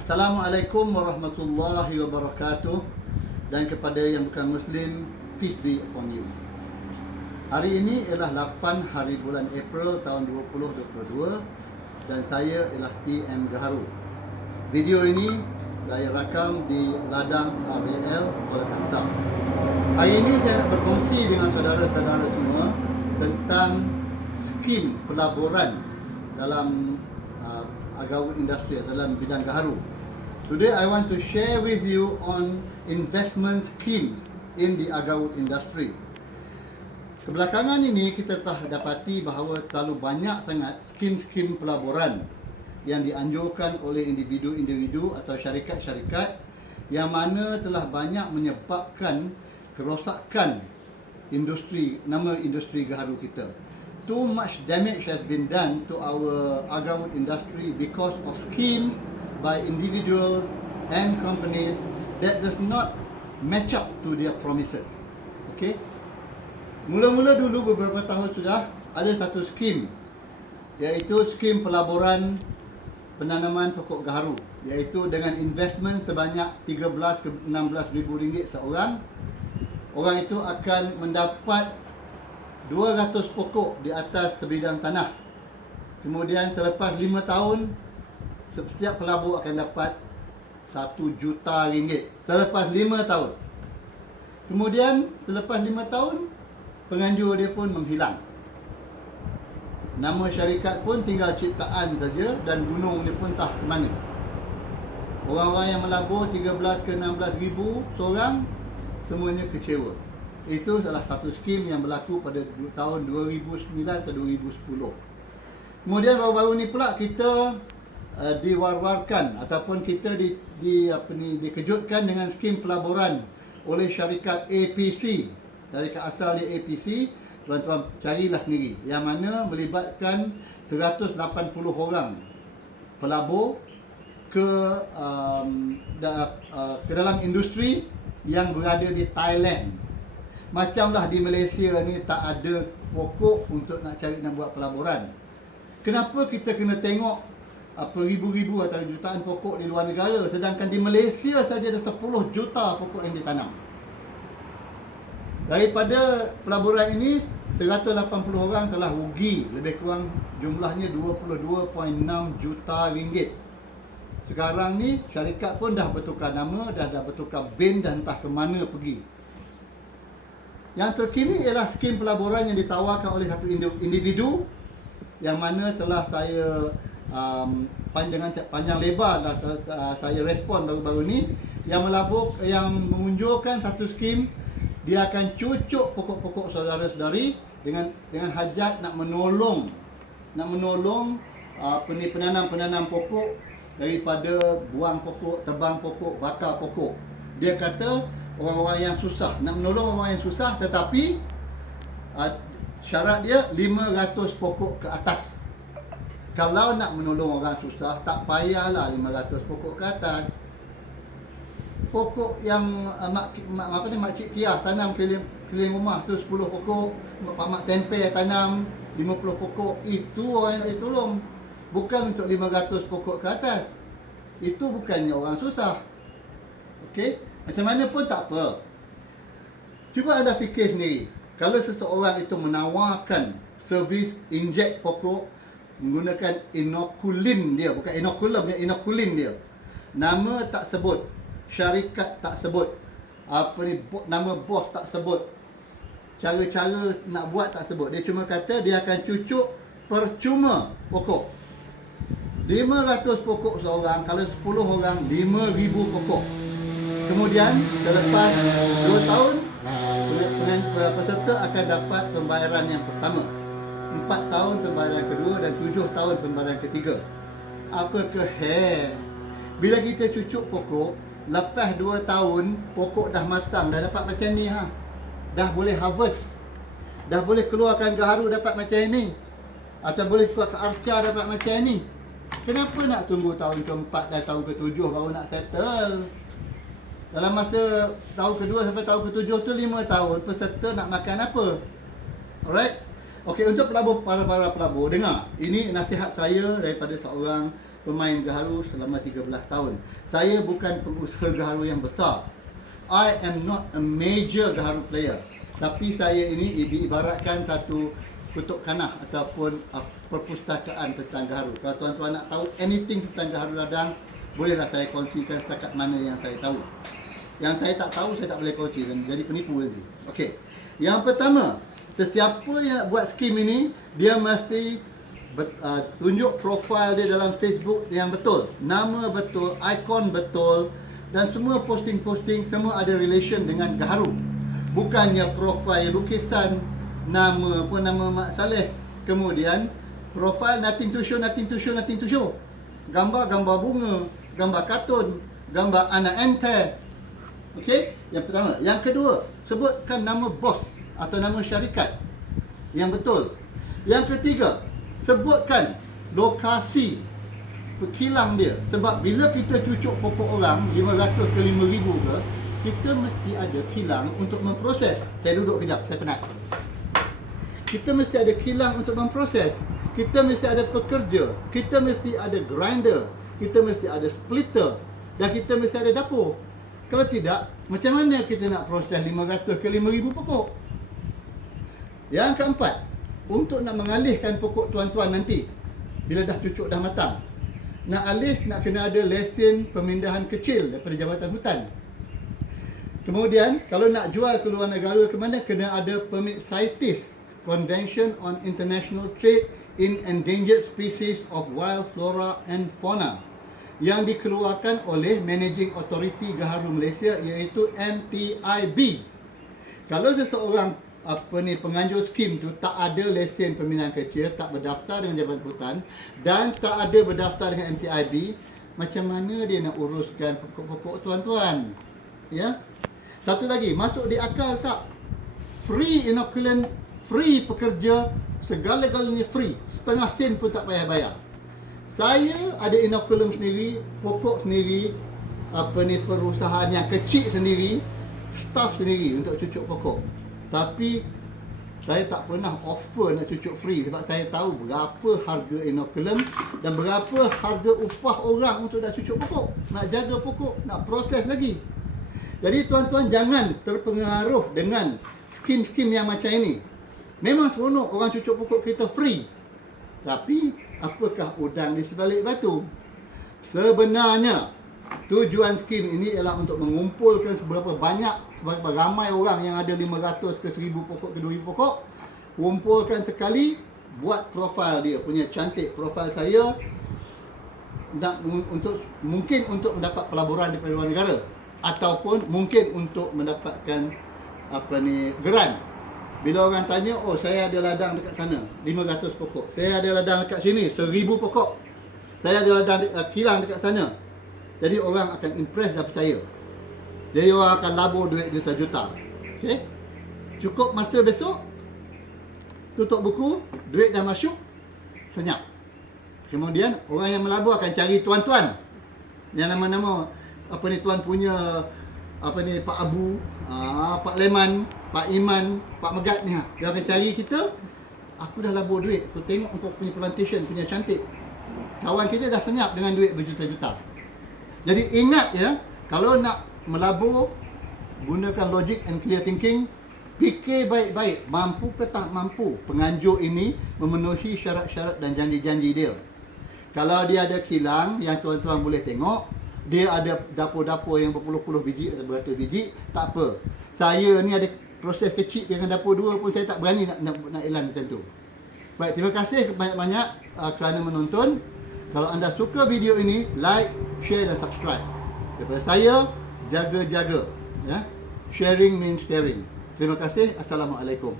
Assalamualaikum warahmatullahi wabarakatuh. Dan kepada yang bukan Muslim, peace be upon you. Hari ini ialah 8 hari bulan April tahun 2022 dan saya ialah PM Gaharu. Video ini saya rakam di ladang RAL Kuala Kangsar. Hari ini saya nak berkongsi dengan saudara-saudara semua tentang skim pelaburan dalam agawut industri dalam bidang gaharu. Today I want to share with you on investment schemes in the agawut industry. Kebelakangan ini kita telah dapati bahawa terlalu banyak sangat skim-skim pelaburan yang dianjurkan oleh individu-individu atau syarikat-syarikat yang mana telah banyak menyebabkan kerosakan nama industri gaharu kita. Too much damage has been done to our agawut industry because of schemes by individuals and companies that does not match up to their promises. Okay? Mula-mula dulu beberapa tahun sudah ada satu skim, iaitu skim pelaburan penanaman pokok gaharu, iaitu dengan investment sebanyak 13 ke 16 ribu ringgit seorang. Orang itu akan mendapat 200 pokok di atas sebidang tanah. Kemudian selepas 5 tahun, setiap pelabur akan dapat 1 juta ringgit. Selepas 5 tahun. Kemudian selepas 5 tahun, penganjur dia pun menghilang. Nama syarikat pun tinggal ciptaan saja dan gunung dia pun tak ke mana. Orang-orang yang melabur 13 ke 16 ribu seorang, semuanya kecewa. Itu salah satu skim yang berlaku pada tahun 2009 atau 2010. Kemudian baru-baru ni pula kita diwar-warkan ataupun kita dikejutkan dengan skim pelaburan oleh syarikat APC. Syarikat asal dia APC, tuan-tuan carilah sendiri, yang mana melibatkan 180 orang pelabur ke dalam industri yang berada di Thailand. Macamlah di Malaysia ni tak ada pokok untuk nak buat pelaburan. Kenapa kita kena tengok ribu-ribu atau jutaan pokok di luar negara, sedangkan di Malaysia saja ada 10 juta pokok yang ditanam. Daripada pelaburan ini, 180 orang telah rugi, lebih kurang jumlahnya 22.6 juta ringgit. Sekarang ni syarikat pun dah bertukar nama, dah bertukar bin dan entah ke mana pergi. Yang terkini ialah skim pelaburan yang ditawarkan oleh satu individu yang mana telah saya panjang lebar dah saya respon baru-baru ni, yang mengunjurkan satu skim. Dia akan cucuk pokok-pokok saudara-saudari dengan hajat nak menolong penanam pokok daripada buang pokok, tebang pokok, bakar pokok. Dia kata orang-orang yang susah, nak menolong orang yang susah, tetapi syarat dia 500 pokok ke atas. Kalau nak menolong orang susah, tak payahlah 500 pokok ke atas. Pokok yang makcik Kiah tanam keliling rumah tu 10 pokok, mak tempe tanam 50 pokok, itu orang yang nak ditolong. Bukan untuk 500 pokok ke atas. Itu bukannya orang susah. Okey? Macam mana pun tak apa. Cuba anda fikir sendiri. Kalau seseorang itu menawarkan servis injek pokok menggunakan inokulin dia, bukan inokulum, inokulin dia. Nama tak sebut, syarikat tak sebut, nama bos tak sebut, cara-cara nak buat tak sebut. Dia cuma kata dia akan cucuk percuma pokok. 500 pokok seorang, kalau 10 orang 5,000 pokok. Kemudian selepas 2 tahun peserta akan dapat pembayaran yang pertama, 4 tahun pembayaran kedua dan 7 tahun pembayaran ketiga. Apa keheh? Bila kita cucuk pokok, lepas 2 tahun pokok dah matang, dah dapat macam ni dah boleh harvest, dah boleh keluarkan gaharu dapat macam ni, atau boleh keluar ke arca dapat macam ni. Kenapa nak tunggu tahun ke-4 dan tahun ke-7 baru nak settle? Dalam masa tahun ke-2 sampai tahun ke-7 tu 5 tahun, peserta nak makan apa? Alright? Okey, untuk para pelabur, dengar. Ini nasihat saya daripada seorang pemain gaharu selama 13 tahun. Saya bukan pengusaha gaharu yang besar. I am not a major gaharu player. Tapi saya ini diibaratkan satu kutuk kanah ataupun perpustakaan tentang gaharu. Kalau tuan-tuan nak tahu anything tentang gaharu ladang, bolehlah saya kongsikan setakat mana yang saya tahu. Yang saya tak tahu, saya tak boleh kongsi, jadi penipu nanti. Okey. Yang pertama, sesiapa yang buat skim ini, dia mesti tunjuk profil dia dalam Facebook yang betul. Nama betul, ikon betul, dan semua posting-posting semua ada relation dengan gaharu. Bukannya profil lukisan, nama Mak Saleh. Kemudian, profil nothing to show. Gambar bunga, gambar kartun, gambar anak enter. Okey, yang pertama. Yang kedua, sebutkan nama bos atau nama syarikat yang betul. Yang ketiga, sebutkan lokasi kilang dia. Sebab bila kita cucuk pokok orang 500 ke 5,000 ke, kita mesti ada kilang untuk memproses. Saya duduk kejap, saya penat. Kita mesti ada kilang untuk memproses. Kita mesti ada pekerja. Kita mesti ada grinder. Kita mesti ada splitter. Dan kita mesti ada dapur. Kalau tidak, macam mana kita nak proses 500 ke 5,000 pokok? Yang keempat, untuk nak mengalihkan pokok tuan-tuan nanti, bila dah cucuk dah matang, nak kena ada lesen pemindahan kecil daripada Jabatan Hutan. Kemudian, kalau nak jual ke luar negara ke mana, kena ada permit CITES, Convention on International Trade in Endangered Species of Wild Flora and Fauna, yang dikeluarkan oleh Managing Authority Gaharu Malaysia, iaitu MTIB. Kalau seseorang penganjur skim tu tak ada lesen pemindahan kecil, tak berdaftar dengan Jabatan Hutan dan tak ada berdaftar dengan MTIB, macam mana dia nak uruskan pokok-pokok tuan-tuan? Ya. Satu lagi, masuk di akal tak? Free inoculant, free pekerja, segala-galanya free. Setengah sen pun tak payah bayar. Saya ada inokulum sendiri, pokok sendiri, perusahaan yang kecil sendiri, staff sendiri untuk cucuk pokok. Tapi saya tak pernah offer nak cucuk free sebab saya tahu berapa harga inokulum dan berapa harga upah orang untuk nak cucuk pokok, nak jaga pokok, nak proses lagi. Jadi tuan-tuan jangan terpengaruh dengan skim-skim yang macam ini. Memang seronok orang cucuk pokok kita free. Tapi apakah udang di sebalik batu? Sebenarnya tujuan skim ini ialah untuk mengumpulkan seberapa ramai orang yang ada 500 ke 1000 pokok ke 2000 pokok. Kumpulkan sekali, buat profil dia punya cantik. Profil saya mungkin untuk mendapat pelaburan daripada luar negara ataupun mungkin untuk mendapatkan geran. Bila orang tanya, oh saya ada ladang dekat sana 500 pokok, saya ada ladang dekat sini 1000 pokok, saya ada ladang kilang dekat sana. Jadi orang akan impress dan percaya. Jadi orang akan labur duit juta-juta. Okey? Cukup masa besok, tutup buku, duit dah masuk, senyap. Kemudian orang yang melabur akan cari tuan-tuan yang nama-nama tuan punya Pak Abu, Pak Leman, Pak Iman, Pak Megat ni. Dia akan cari kita. Aku dah labur duit, aku tengok kau punya plantation punya cantik. Kawan kita dah senyap dengan duit berjuta-juta. Jadi ingat ya, kalau nak melabur, gunakan logic and clear thinking. Fikir baik-baik, mampu ke tak mampu penganjur ini memenuhi syarat-syarat dan janji-janji dia. Kalau dia ada kilang yang tuan-tuan boleh tengok, dia ada dapur-dapur yang berpuluh-puluh biji atau beratus biji, tak apa. Saya ni ada proses kecil dengan dapur 2 pun saya tak berani nak elan macam tu. Baik, terima kasih banyak-banyak kerana menonton. Kalau anda suka video ini, like, share dan subscribe. Daripada saya, jaga-jaga. Ya? Sharing means caring. Terima kasih. Assalamualaikum.